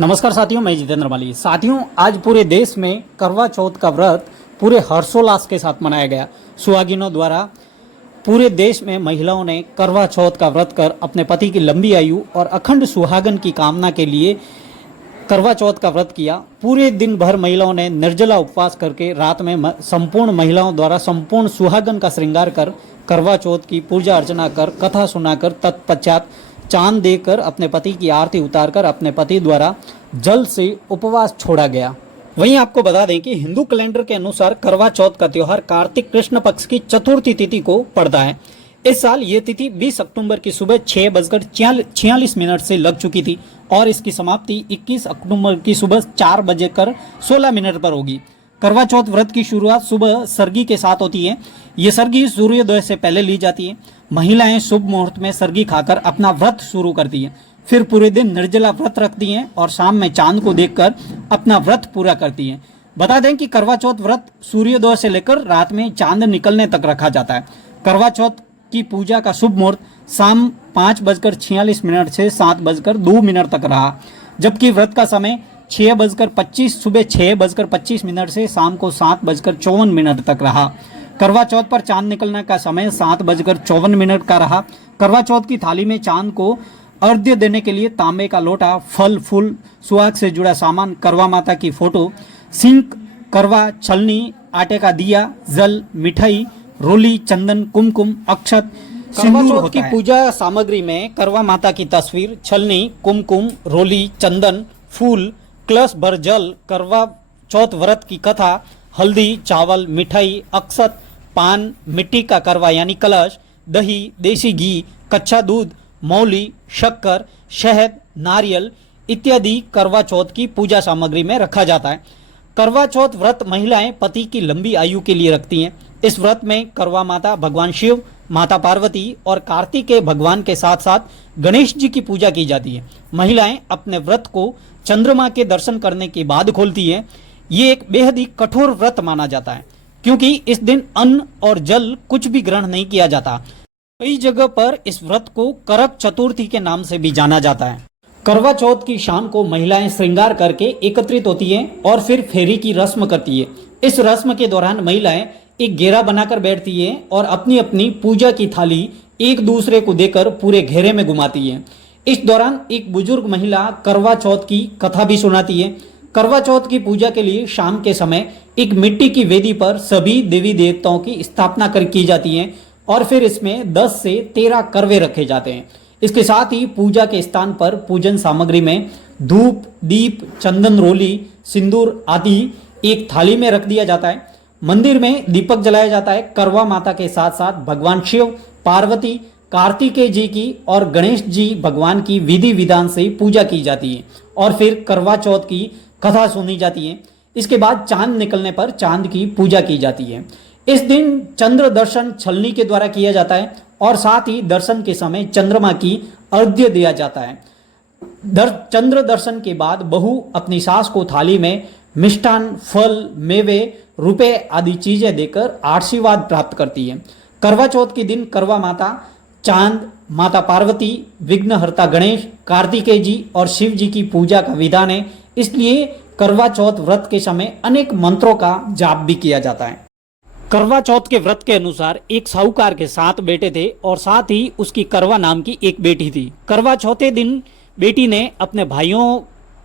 नमस्कार साथियों, मैं जितेंद्र माली। साथियों, आज पूरे देश में करवा चौथ का व्रत पूरे हर्षोल्लास के साथ मनाया गया। सुहागिनों द्वारा पूरे देश में महिलाओं ने करवा चौथ का व्रत कर अपने पति की लंबी आयु और अखंड सुहागन की कामना के लिए करवा चौथ का व्रत किया। पूरे दिन भर महिलाओं ने निर्जला उपवास करके रात में संपूर्ण महिलाओं द्वारा संपूर्ण सुहागन का श्रृंगार कर करवा चौथ की पूजा अर्चना कर कथा सुनाकर तत्पश्चात चांद देकर अपने पति की आरती उतारकर अपने पति द्वारा जल से उपवास छोड़ा गया। वहीं आपको बता दें कि हिंदू कैलेंडर के अनुसार करवा चौथ का त्योहार कार्तिक कृष्ण पक्ष की चतुर्थी तिथि को पड़ता है। इस साल ये तिथि 20 अक्टूबर की सुबह 6:46 से लग चुकी थी और इसकी समाप्ति 21 अक्टूबर की सुबह 4:16 पर होगी। करवा चौथ व्रत की शुरुआत सुबह सरगी के साथ होती है। ये सरगी सूर्योदय से पहले ली जाती है। महिलाएं शुभ मुहूर्त में सरगी खाकर अपना व्रत शुरू करती हैं, फिर पूरे दिन निर्जला व्रत रखती हैं और शाम में चांद को देखकर अपना व्रत पूरा करती हैं। बता दें कि करवा चौथ व्रत सूर्योदय से लेकर रात में चांद निकलने तक रखा जाता है। करवा चौथ की पूजा का शुभ मुहूर्त शाम 5:46 से 7:02 तक रहा, जबकि व्रत का समय 6:25 सुबह 6:25 से शाम को 7:54 तक रहा। करवा चौथ पर चांद निकलने का समय 7:54 का रहा। करवा चौथ की थाली में चांद को अर्घ्य देने के लिए तांबे का लोटा, फल फूल, सुहाग से जुड़ा सामान, करवा माता की फोटो, सिंक, करवा छलनी, आटे का दिया, जल, मिठाई, रोली, चंदन, कुमकुम, अक्षत, सिंदूर की पूजा सामग्री में करवा माता की तस्वीर, छलनी, कुमकुम, रोली, चंदन, फूल, कलश भर जल, करवा चौथ व्रत की कथा, हल्दी, चावल, मिठाई, अक्षत, पान, मिट्टी का करवा यानी कलश, दही, देसी घी, कच्चा दूध, मौली, शक्कर, शहद, नारियल इत्यादि करवा चौथ की पूजा सामग्री में रखा जाता है। करवा चौथ व्रत महिलाएं पति की लंबी आयु के लिए रखती हैं। इस व्रत में करवा माता, भगवान शिव, माता पार्वती और कार्तिकेय भगवान के साथ साथ गणेश जी की पूजा की जाती है। महिलाएं अपने व्रत को चंद्रमा के दर्शन करने के बाद खोलती है। ये एक बेहद ही कठोर व्रत माना जाता है, क्योंकि इस दिन अन्न और जल कुछ भी ग्रहण नहीं किया जाता। कई जगह पर इस व्रत को करक चतुर्थी के नाम से भी जाना जाता है। करवा चौथ की शाम को महिलाएं श्रृंगार करके एकत्रित होती हैं और फिर फेरी की रस्म करती है। इस रस्म के दौरान महिलाएं एक घेरा बनाकर बैठती हैं और अपनी अपनी पूजा की थाली एक दूसरे को देकर पूरे घेरे में घुमाती है। इस दौरान एक बुजुर्ग महिला करवा चौथ की कथा भी सुनाती है। करवा चौथ की पूजा के लिए शाम के समय एक मिट्टी की वेदी पर सभी देवी देवताओं की स्थापना की जाती है और फिर इसमें 10 से 13 करवे रखे जाते हैं। इसके साथ ही पूजा के स्थान पर पूजन सामग्री में धूप, दीप, चंदन, रोली, सिंदूर आदि एक थाली में रख दिया जाता है। मंदिर में दीपक जलाया जाता है। करवा माता के साथ साथ भगवान शिव, पार्वती, कार्तिकेय जी की और गणेश जी भगवान की विधि विधान से पूजा की जाती है और फिर करवा चौथ की कथा सुनी जाती है। इसके बाद चांद निकलने पर चांद की पूजा की जाती है। इस दिन चंद्र दर्शन छलनी के द्वारा किया जाता है और साथ ही दर्शन के समय चंद्रमा की अर्घ्य दिया जाता है। चंद्र दर्शन के बाद बहू अपनी सास को थाली में मिष्ठान, फल, मेवे, रुपए आदि चीजें देकर आशीर्वाद प्राप्त करती है। करवा चौथ के दिन करवा माता, चांद, माता पार्वती, विघ्नहर्ता गणेश, कार्तिकेय जी और शिव जी की पूजा का विधान है। इसलिए करवा चौथ व्रत के समय अनेक मंत्रों का जाप भी किया जाता है। करवा चौथ के व्रत के अनुसार एक साहूकार के 7 बेटे थे और साथ ही उसकी करवा नाम की एक बेटी थी। करवा चौथे दिन बेटी ने अपने भाइयों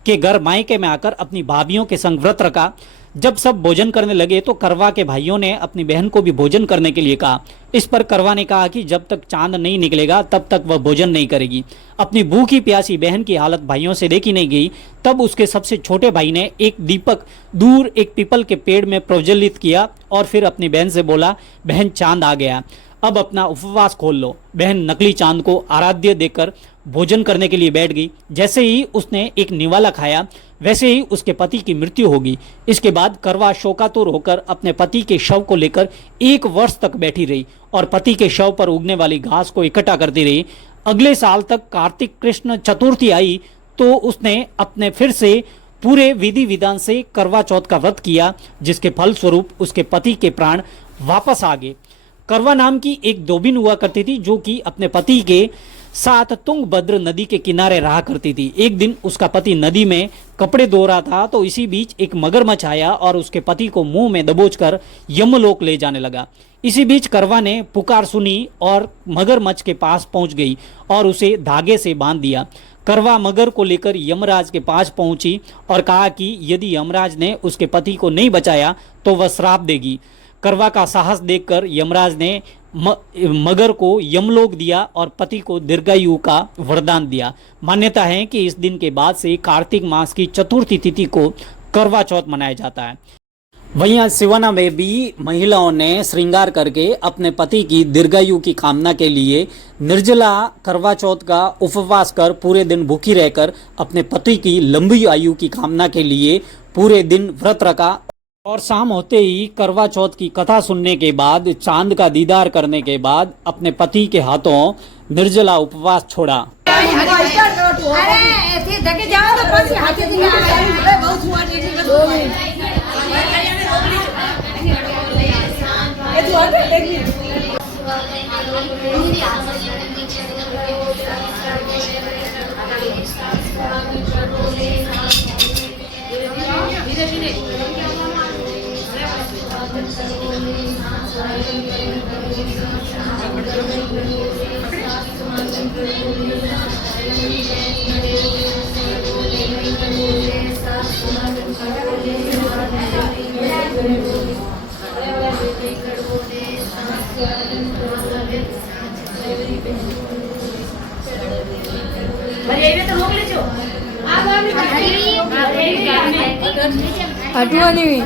के घर मायके में आकर अपनी भाभियों के संग व्रत रखा। जब सब भोजन करने लगे तो करवा के भाइयों ने अपनी बहन को भी भोजन करने के लिए कहा। इस पर करवा ने कहा कि जब तक चांद नहीं निकलेगा तब तक वह भोजन नहीं करेगी। अपनी भूखी प्यासी बहन की हालत भाइयों से देखी नहीं गई। तब उसके सबसे छोटे भाई ने एक दीपक दूर एक पीपल के पेड़ में प्रज्वलित किया और फिर अपनी बहन से बोला, बहन चांद आ गया, अब अपना उपवास खोल लो। बहन नकली चांद को आराध्य देकर भोजन करने के लिए बैठ गई। जैसे ही उसने एक निवाला खाया वैसे ही उसके पति की मृत्यु होगी। इसके बाद करवा शोकातुर होकर अपने पति के शव को लेकर 1 वर्ष तक बैठी रही और पति के शव पर उगने वाली घास को इकट्ठा करती रही। अगले साल तक कार्तिक कृष्ण चतुर्थी आई तो उसने अपने फिर से पूरे विधि विधान से करवा चौथ का व्रत किया, जिसके फलस्वरूप उसके पति के प्राण वापस आ गए। करवा नाम की एक धोबिन हुआ करती थी जो कि अपने पति के साथ तुंगभद्र नदी के किनारे रहा करती थी। एक दिन उसका पति नदी में कपड़े धो रहा था तो इसी बीच एक मगरमच्छ आया और उसके पति को मुंह में दबोचकर यमलोक ले जाने लगा। इसी बीच करवा ने पुकार सुनी और मगरमच्छ के पास पहुंच गई और उसे धागे से बांध दिया। करवा मगर को लेकर यमराज के पास पहुंची और कहा कि यदि यमराज ने उसके पति को नहीं बचाया तो वह श्राप देगी। करवा का साहस देखकर यमराज ने मगर को यमलोक दिया और पति को दीर्घायु का वरदान दिया। मान्यता है कि इस दिन के बाद से कार्तिक मास की चतुर्थी तिथि को करवा चौथ मनाया जाता है। वहीं आज सिवाना में भी महिलाओं ने श्रृंगार करके अपने पति की दीर्घायु की कामना के लिए निर्जला करवा चौथ का उपवास कर पूरे दिन भूखी रहकर अपने पति की लंबी आयु की कामना के लिए पूरे दिन व्रत रखा और शाम होते ही करवा चौथ की कथा सुनने के बाद चांद का दीदार करने के बाद अपने पति के हाथों निर्जला उपवास छोड़ा। हटवा नहीं